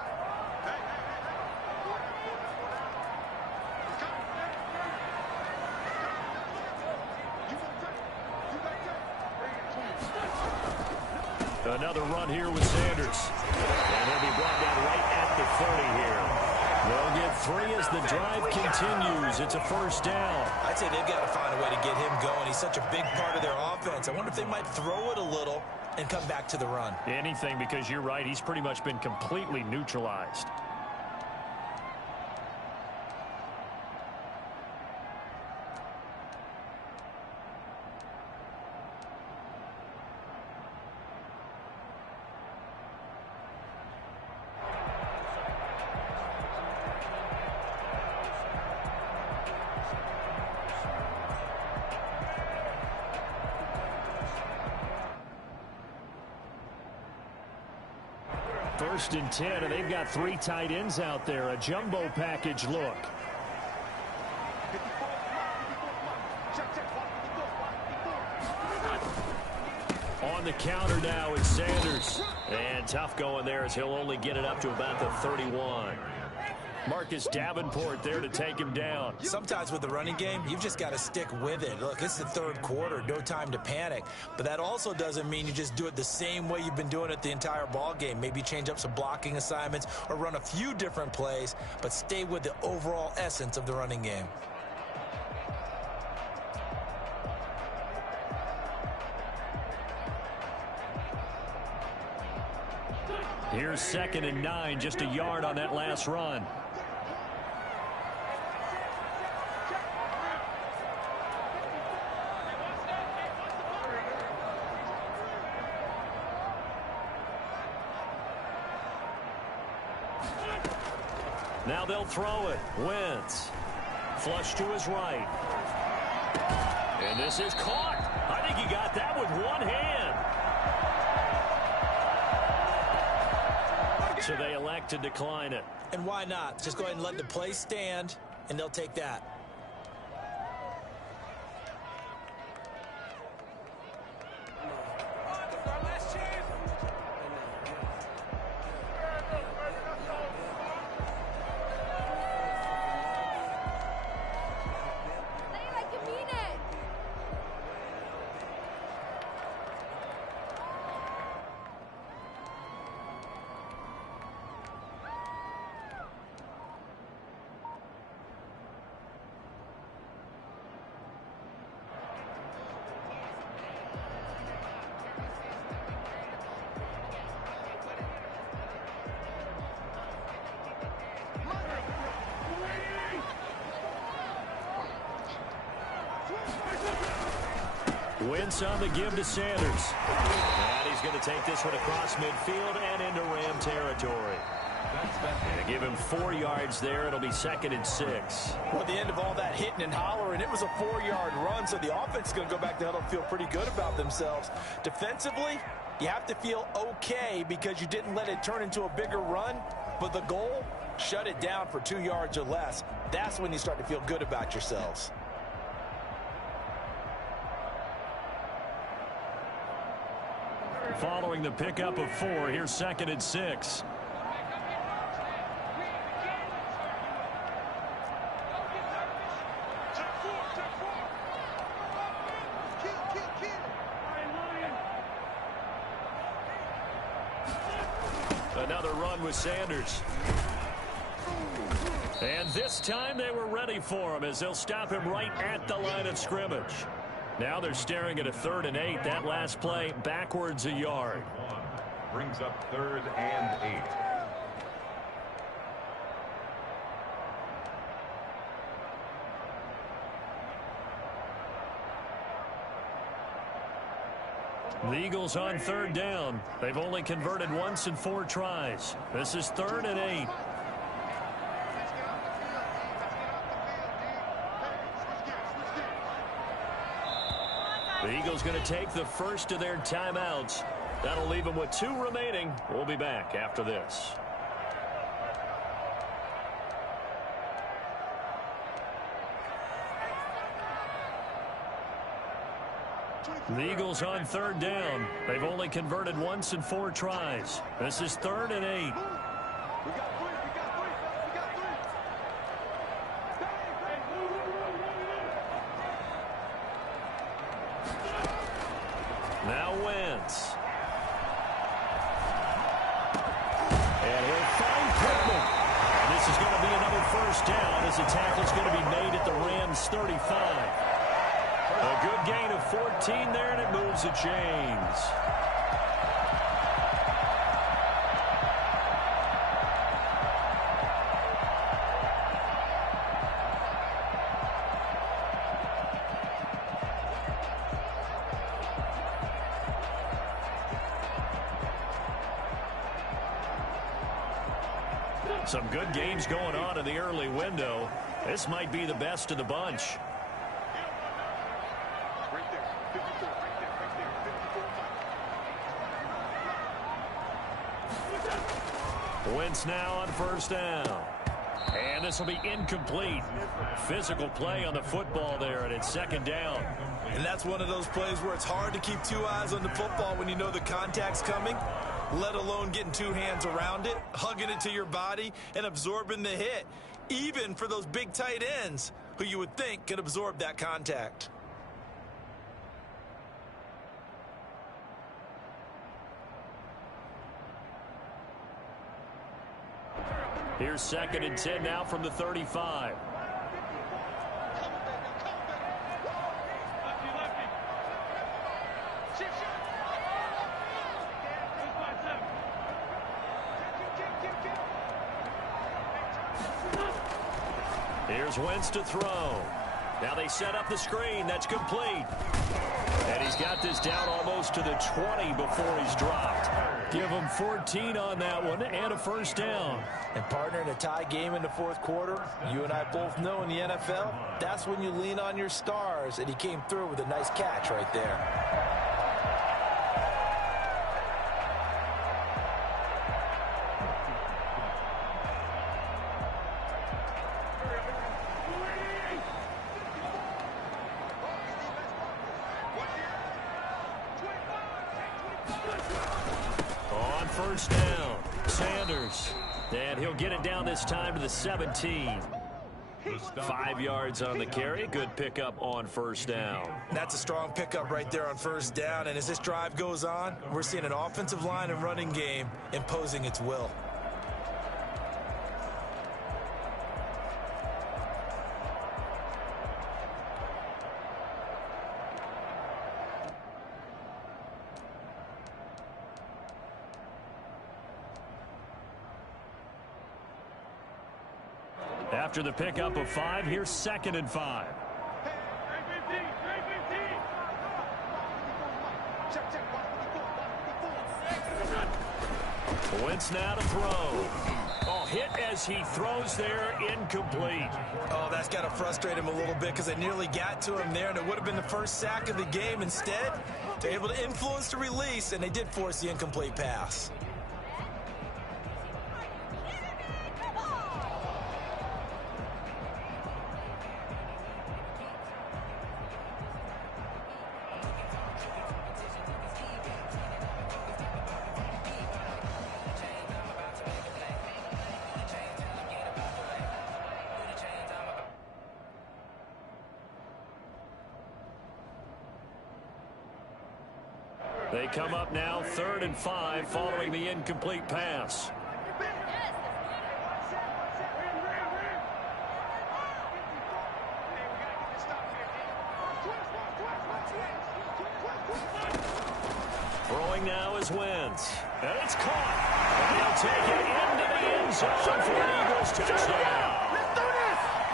Another run here with Sanders. And he'll be brought down right at the 30 here. They'll get 3 as the drive continues. It's a first down. I'd say they've got to find a way to get him going. He's such a big part of their offense. I wonder if they might throw it a little and come back to the run. Anything, because you're right. He's pretty much been completely neutralized. First and 10, and they've got 3 tight ends out there. A jumbo package look. On the counter now is Sanders. And tough going there as he'll only get it up to about the 31. Marcus Davenport there to take him down. Sometimes with the running game, you've just got to stick with it. Look, it's the third quarter, no time to panic. But that also doesn't mean you just do it the same way you've been doing it the entire ball game. Maybe change up some blocking assignments or run a few different plays, but stay with the overall essence of the running game. Here's 2nd and 9, just a yard on that last run. Now they'll throw it. Wentz. Flush to his right. And this is caught. I think he got that with one hand. So they elect to decline it. And why not? Just go ahead and let the play stand, and they'll take that. Wentz on the give to Sanders. And he's going to take this one across midfield and into Ram territory. And give him 4 yards there. It'll be 2nd and 6. Well, at the end of all that hitting and hollering, it was a 4-yard run, so the offense is going to go back to huddle and feel pretty good about themselves. Defensively, you have to feel okay because you didn't let it turn into a bigger run, but the goal, shut it down for 2 yards or less. That's when you start to feel good about yourselves. Following the pickup of 4, here's 2nd and 6. Another run with Sanders. And this time they were ready for him as they'll stop him right at the line of scrimmage. Now they're staring at a 3rd and 8. That last play backwards a yard. Brings up 3rd and 8. The Eagles on 3rd down. They've only converted once in 4 tries. This is 3rd and 8. The Eagles going to take the first of their timeouts. That'll leave them with 2 remaining. We'll be back after this. The Eagles on 3rd down. They've only converted once in 4 tries. This is 3rd and 8. Now Wentz. And he'll find Pittman. And this is going to be another first down as the tackle's going to be made at the Rams 35. A good gain of 14 there, and it moves the chains. Some good games going on in the early window. This might be the best of the bunch. Wentz now on 1st down. And this will be incomplete. Physical play on the football there, and it's 2nd down. And that's one of those plays where it's hard to keep 2 eyes on the football when you know the contact's coming, let alone getting 2 hands around it, hugging it to your body, and absorbing the hit, even for those big tight ends who you would think could absorb that contact. Here's 2nd and 10 now from the 35. Here's Wentz to throw. Now they set up the screen. That's complete. And he's got this down almost to the 20 before he's dropped. Give him 14 on that one and a first down. And partner, in a tie game in the 4th quarter, you and I both know in the NFL, that's when you lean on your stars, and he came through with a nice catch right there. On 1st down, Sanders. And he'll get it down this time to the 17. 5 yards on the carry. Good pickup on 1st down. That's a strong pickup right there on 1st down. And as this drive goes on, we're seeing an offensive line and running game imposing its will. After the pickup of 5, here's 2nd and 5. Wentz now to throw. Oh, hit as he throws there, incomplete. Oh, that's got to frustrate him a little bit because they nearly got to him there, and it would have been the first sack of the game. Instead, they're able to influence the release, and they did force the incomplete pass. They come up now 3rd and 5 following the incomplete pass. throwing now is Wentz. And it's caught. And he'll take it into the end zone for an Eagles touchdown.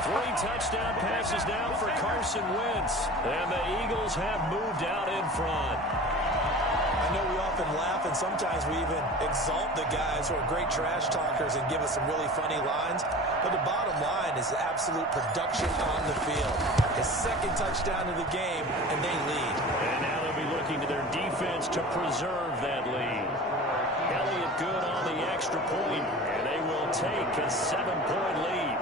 3 touchdown passes now for Carson Wentz. And the Eagles have moved out in front. I know we often laugh, and sometimes we even exalt the guys who are great trash talkers and give us some really funny lines. But the bottom line is absolute production on the field. His second touchdown of the game, and they lead. And now they'll be looking to their defense to preserve that lead. Elliott good on the extra point, and they will take a 7-point lead.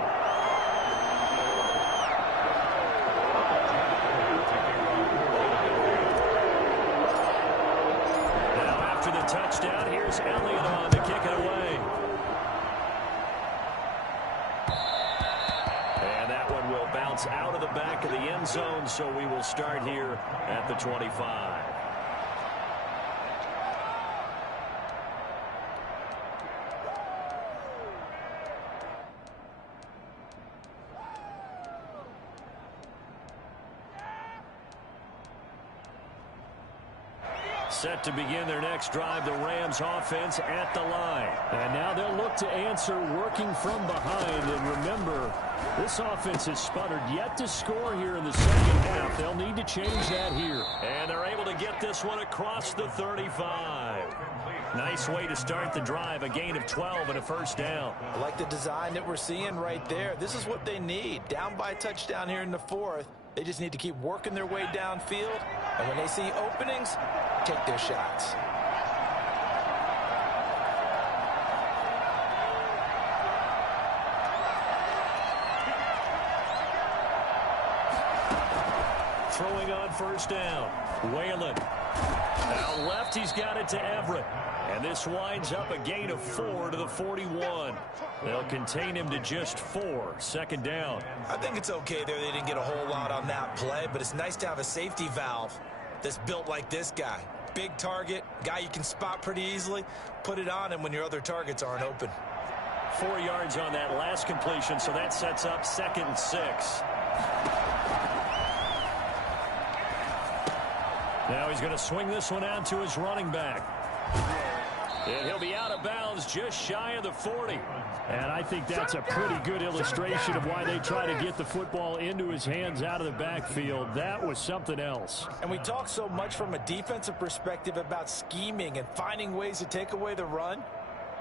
Touchdown. Here's Elliott on to kick it away. And that one will bounce out of the back of the end zone, so we will start here at the 25. Set to begin their next drive, the Rams offense at the line. And now they'll look to answer working from behind. And remember, this offense has sputtered yet to score here in the second half. They'll need to change that here. And they're able to get this one across the 35. Nice way to start the drive, a gain of 12 and a first down. I like the design that we're seeing right there. This is what they need. Down by a touchdown here in the 4th. They just need to keep working their way downfield. And when they see openings, take their shots. Throwing on first down. Whalen. Out left, he's got it to Everett. And this winds up a gain of 4 to the 41. They'll contain him to just 4. Second down. I think it's okay there. They didn't get a whole lot on that play, but it's nice to have a safety valve that's built like this guy. Big target, guy you can spot pretty easily. Put it on him when your other targets aren't open. 4 yards on that last completion, so that sets up 2nd and 6. Now he's going to swing this one out to his running back. And he'll be out of bounds just shy of the 40. And I think that's a pretty good illustration of why they try to get the football into his hands out of the backfield. That was something else. And we talk so much from a defensive perspective about scheming and finding ways to take away the run.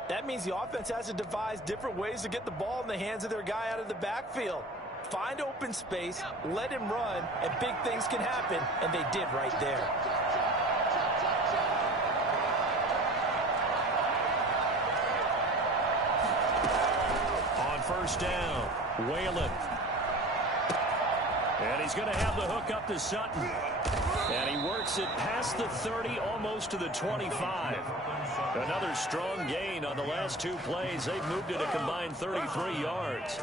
That means the offense has to devise different ways to get the ball in the hands of their guy out of the backfield. Find open space, let him run, and big things can happen, and they did right there. First down, Whalen. And he's going to have the hook up to Sutton. And he works it past the 30, almost to the 25. Another strong gain on the last 2 plays. They've moved it a combined 33 yards.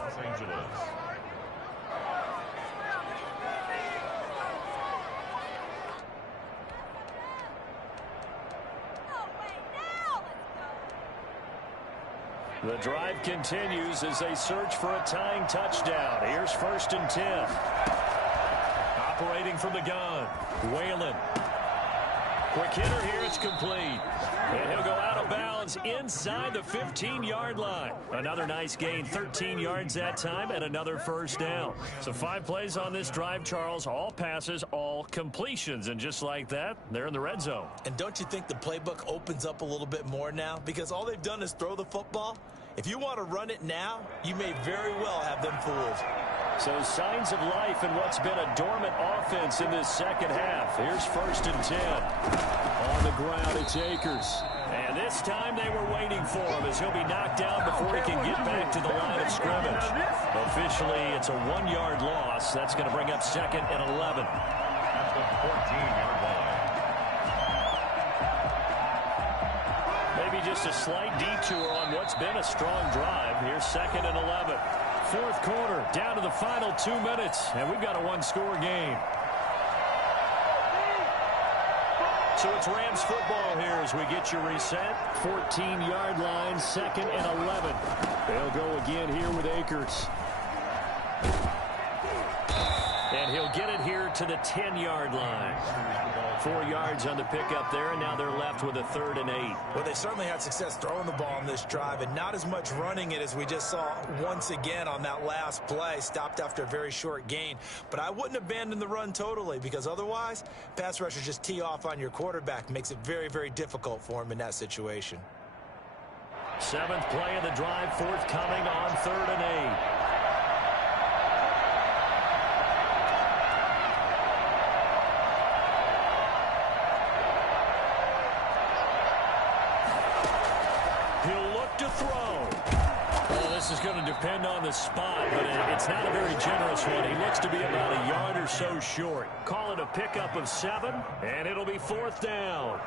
The drive continues as they search for a tying touchdown. Here's 1st and 10. Operating from the gun, Whalen. Quick hitter here, it's complete. And he'll go out of bounds inside the 15-yard line. Another nice gain, 13 yards that time, and another first down. So 5 plays on this drive, Charles. All passes, all completions. And just like that, they're in the red zone. And don't you think the playbook opens up a little bit more now? Because all they've done is throw the football. If you want to run it now, you may very well have them fooled. So signs of life in what's been a dormant offense in this second half. Here's 1st and 10. On the ground, it's Akers. And this time they were waiting for him as he'll be knocked down before he can get back to the line of scrimmage. Officially, it's a 1-yard loss. That's going to bring up 2nd and 11. At the 14-yard line. Maybe just a slight detour on what's been a strong drive. Here's 2nd and 11. 4th quarter, down to the final 2 minutes, and we've got a 1-score game. So it's Rams football here as we get you reset. 14-yard line, 2nd and 11. They'll go again here with Akers. And he'll they'll get it here to the 10-yard line. 4 yards on the pickup there, and now they're left with a 3rd and 8. Well, they certainly had success throwing the ball on this drive, and not as much running it as we just saw once again on that last play. Stopped after a very short gain. But I wouldn't abandon the run totally, because otherwise, pass rushers just tee off on your quarterback. Makes it very, very difficult for him in that situation. 7th play of the drive, forthcoming on 3rd and 8. He'll look to throw. Well, this is going to depend on the spot, but it's not a very generous one. He looks to be about a yard or so short. Call it a pickup of 7, and it'll be 4th down.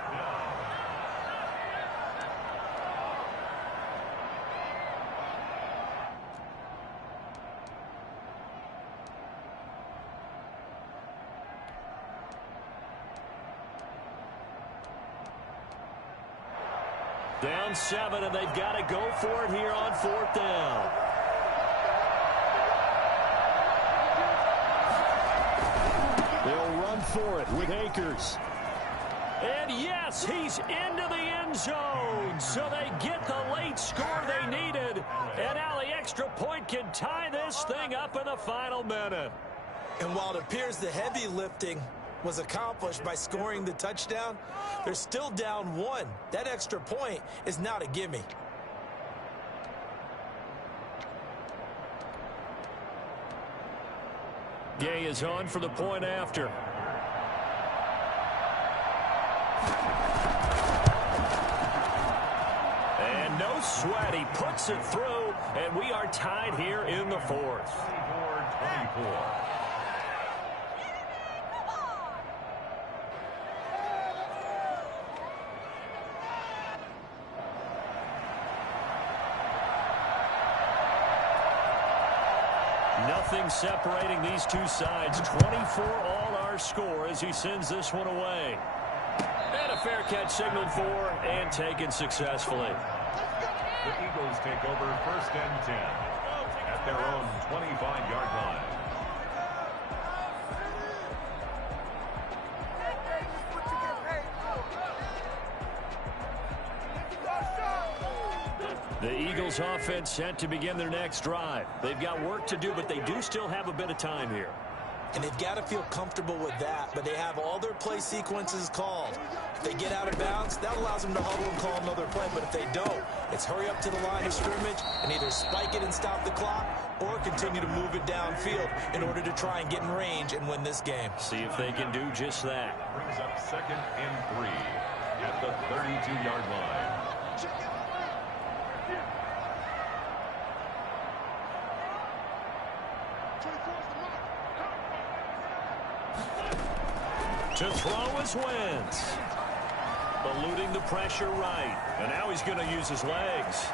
Down 7, and they've got to go for it here on 4th down. They'll run for it with Akers. And yes, he's into the end zone. So they get the late score they needed. And now the extra point can tie this thing up in the final minute. And while it appears the heavy lifting was accomplished by scoring the touchdown, they're still down 1. That extra point is not a gimme. Gay is on for the point after. And no sweat. He puts it through, and we are tied here in the 4th. 24-24. Nothing separating these two sides. 24 all our score as he sends this one away. And a fair catch signaled for and taken successfully. The Eagles take over 1st and 10 at their own 25-yard line. The Eagles offense set to begin their next drive. They've got work to do, but they do still have a bit of time here. And they've got to feel comfortable with that, but they have all their play sequences called. If they get out of bounds, that allows them to huddle and call another play, but if they don't, it's hurry up to the line of scrimmage and either spike it and stop the clock or continue to move it downfield in order to try and get in range and win this game. See if they can do just that. Brings up 2nd and 3 at the 32-yard line. To throw is Wentz. Eluding the pressure right. And now he's going to use his legs.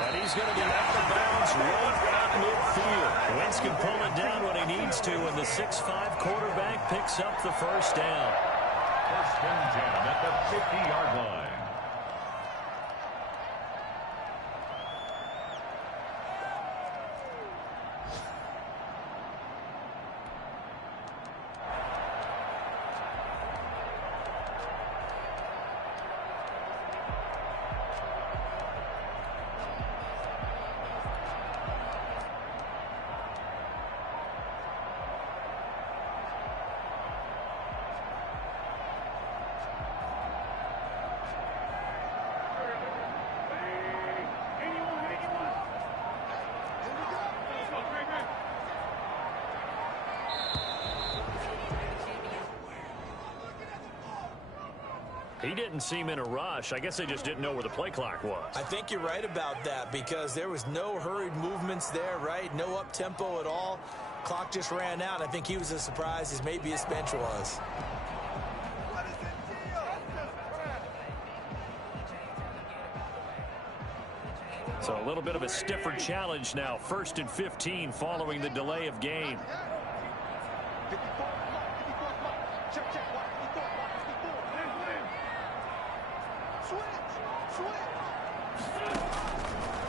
And he's going to be out of bounds right at midfield. Wentz can pull it down when he needs to, and the 6'5" quarterback picks up the 1st down. 1st and 10 at the 50-yard line. He didn't seem in a rush. I guess they just didn't know where the play clock was. I think you're right about that because there was no hurried movements there, right? No up-tempo at all. Clock just ran out. I think he was as surprised as maybe his bench was. So a little bit of a stiffer challenge now. 1st and 15 following the delay of game.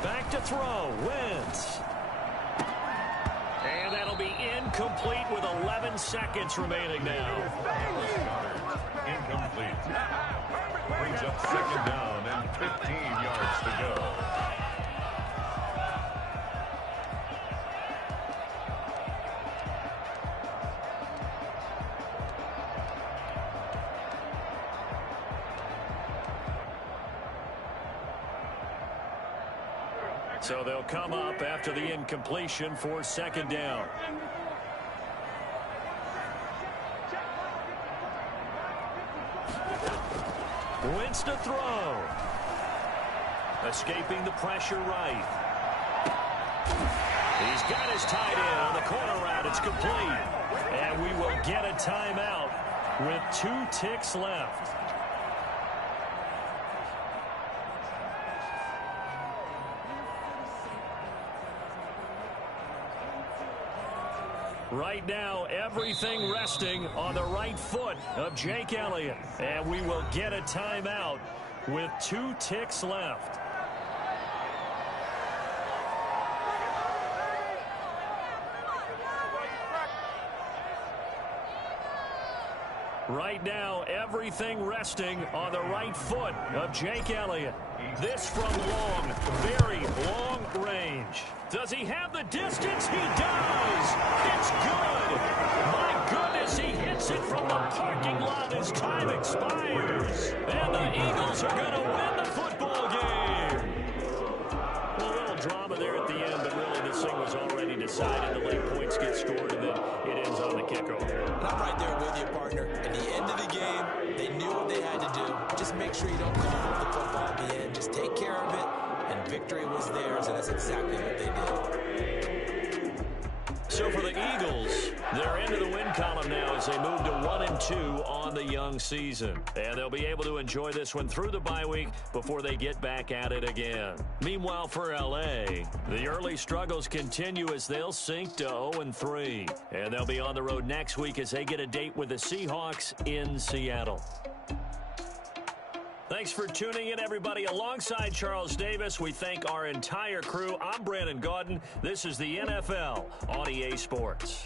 Back to throw. Wentz. And that'll be incomplete with 11 seconds remaining now. Incomplete. Brings up second down and 15 yards to go. So they'll come up after the incompletion for second down. Wentz to throw. Escaping the pressure right. He's got his tight end on the corner route. It's complete. And we will get a timeout with 2 ticks left. Right now, everything resting on the right foot of Jake Elliott. And we will get a timeout with 2 ticks left. Right now, everything resting on the right foot of Jake Elliott. This from long, very long range. Does he have the distance? He does! It's good! My goodness, he hits it from the parking lot as time expires. And the Eagles are going to win the football game. Well, a little drama there at the end, but really this thing was already decided. The late points get scored, and then it ends on the kickoff. And I'm right there with you, partner. At the end of the game, they knew what they had to do. Just make sure you don't come up with the football at the end. Just take care of it, and victory was theirs, and that's exactly what they did. So for the Eagles, they're into the win column now as they move to 1-2 on the young season. And they'll be able to enjoy this one through the bye week before they get back at it again. Meanwhile, for L.A., the early struggles continue as they'll sink to 0-3. And they'll be on the road next week as they get a date with the Seahawks in Seattle. Thanks for tuning in, everybody. Alongside Charles Davis, we thank our entire crew. I'm Brandon Gaudin. This is the NFL on EA Sports.